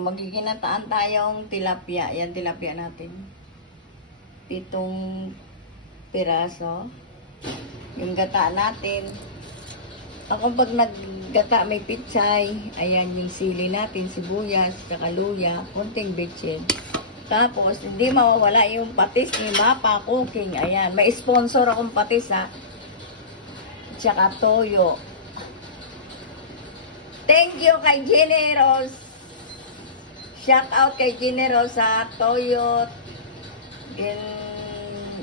magiginataan tayong tilapia. Yan, tilapia natin. 7 piraso. Yung gata natin. Ako pag naggata may pichay, ayan yung sili natin, sibuyas, saka luya, konting bitchin. Tapos, hindi mawawala yung patis ni Mapa Cooking. Ayan, may sponsor akong patis ha. Tsaka toyo. Thank you kay Generos. Shout out kay Generos sa toyo.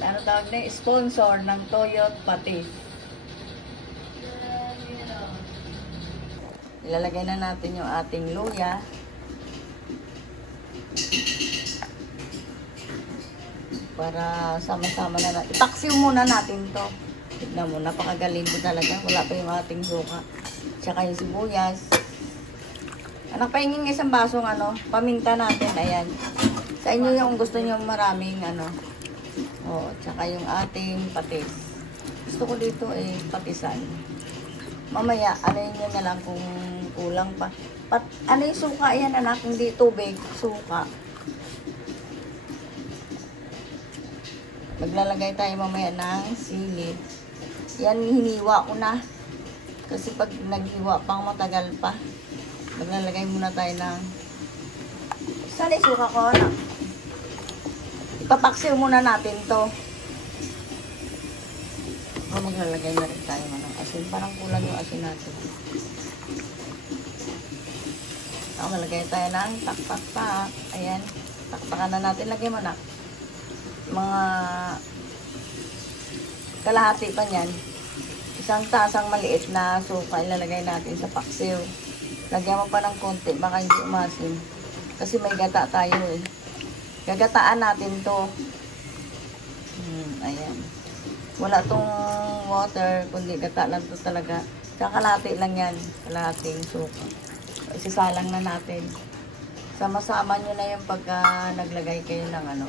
Ano tawag na, sponsor ng toyo patis. Ilalagay na natin yung ating luya. Para sama-sama na natin. Ipaksiw muna natin to. Tignan mo, napakagaling ko talaga. Wala pa yung ating suka. Tsaka yung sibuyas. Anak, pahingin ng isang basong paminta natin. Ayan. Sa inyo yung gusto nyo maraming Oh, tsaka yung ating patis. Gusto ko dito patisan. Mamaya, nyo na lang kung kulang pa. Yung suka yan, anak? Hindi tubig. Suka. Maglalagay tayo mamaya ng sili. Yan, hiniwa ko na. Kasi pag naghiwa pang matagal pa. Maglalagay muna tayo ng... Saan yung suka ko, anak? Ipapaksiw muna natin to. Maglalagay na rin tayo ng asin. Parang kulang yung asin natin. Malagay tayo ng tak-tak-tak. Ayan. Taktakan na natin. Lagay mo na. Mga kalahati pa niyan. Isang tasang maliit na suka ilalagay natin sa paksiw. Lagyan mo pa ng konti. Baka hindi umasin. Kasi may gata tayo Gagataan natin to. Ayan. Wala tong water, kundi gata lang to talaga. Kakalati lang yan. Kalahating suka. Isisalang na natin. Sama-sama nyo na yung pagka naglagay kayo ng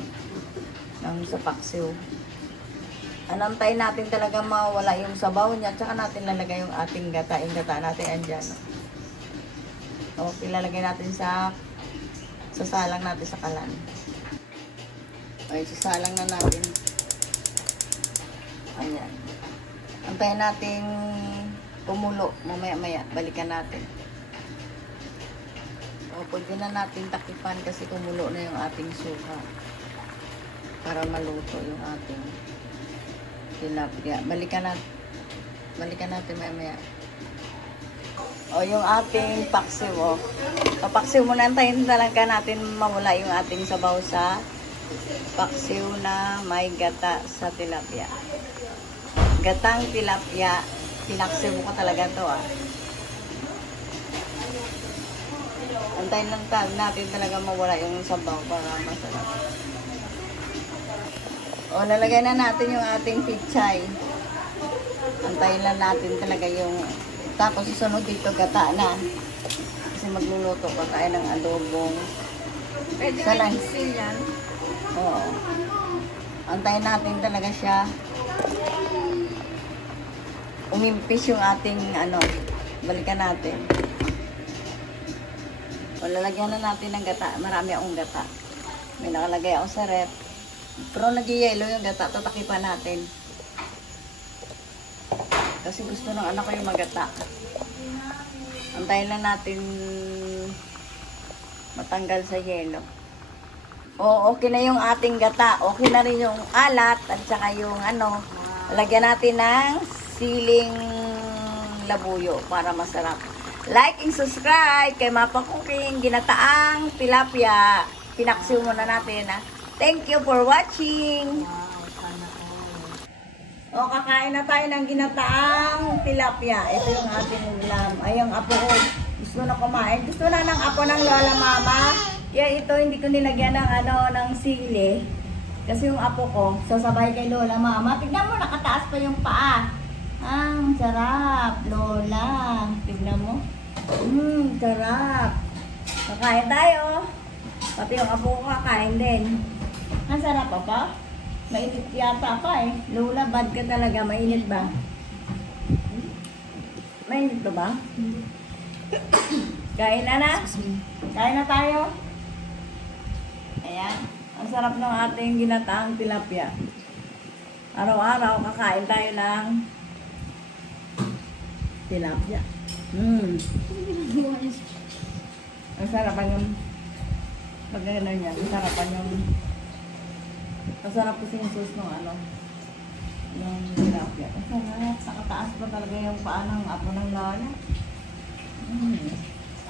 ng sa paksiw. Anantayin natin talaga mawala yung sabaw niya. Tsaka natin lalagay yung ating gata. Yung gata natin andyan. Okay, lalagay natin sa sasalang natin sa kalan. Okay, sasalang na natin. Ayan. Antayin natin kumulo. Mamaya-maya, balikan natin. O, pwede na natin takipan kasi kumulo na yung ating suka. Para maluto yung ating tilapia. Balikan natin mamaya. O, yung ating paksiw, papaksiw muna. Antayin talaga natin mawala yung ating sabaw sa paksiw na may gata sa tilapia. Gatang tilapia. Pinaksiw ko talaga to Antayin lang natin talaga mawala yung sabaw para masarap. O, nalagay na natin yung ating pichay. Antayin lang natin talaga yung... Tapos susunod dito gata na. Kasi magluluto pa tayo ng adobong. Pwede may isil yan? Oo. Antayin natin talaga siya. Umimpis yung ating balikan natin. O, lalagyan na natin ng gata. Marami akong gata. May nakalagay ako sa rep. Pero nag-yellow yung gata. Tatakipan natin. Kasi gusto ng anak ko yung magata. Antayin lang natin matanggal sa yelo. O, okay na yung ating gata. Okay na rin yung alat at saka yung lagyan natin ng siling labuyo para masarap. Like and subscribe kay Mapa Cooking, ginataang tilapia. Pinaksiw muna natin Thank you for watching. O, kakain na tayo ng ginataang tilapia. Ito yung ating ulam. Ay, yung apo ko gusto na kumain. Gusto na ng apo ng lola mama. Kaya ito hindi ko nilagyan ng ng sili. Kasi yung apo ko sasabay kay lola mama. Tignan mo, nakataas pa yung paa. Ang sarap, lola. Tignan mo. Sarap. Kakain tayo. Pati yung apo ko kakain din. Ang sarap pa. Mainit yata pa Lola, bad ka talaga. Mainit ba? Mainit ba? Kain na na? Kain na tayo? Ayan. Ang sarap ng ating ginataang tilapia. Araw-araw kakain tayo ng tilapia. Ang sarapan yung pag gano'n yan. Ang sarapan yung ang sarap kasi yung sauce ng yung tilapia. Ang sarap. Nakataas pa talaga yung paa ng apo ng lola.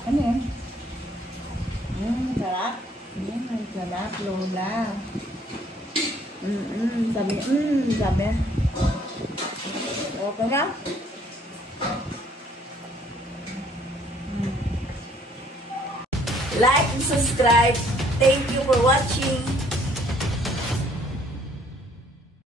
Ano yun? Sarap. Ang sarap, lola. Sabi. Okay na? Like and subscribe. Thank you for watching.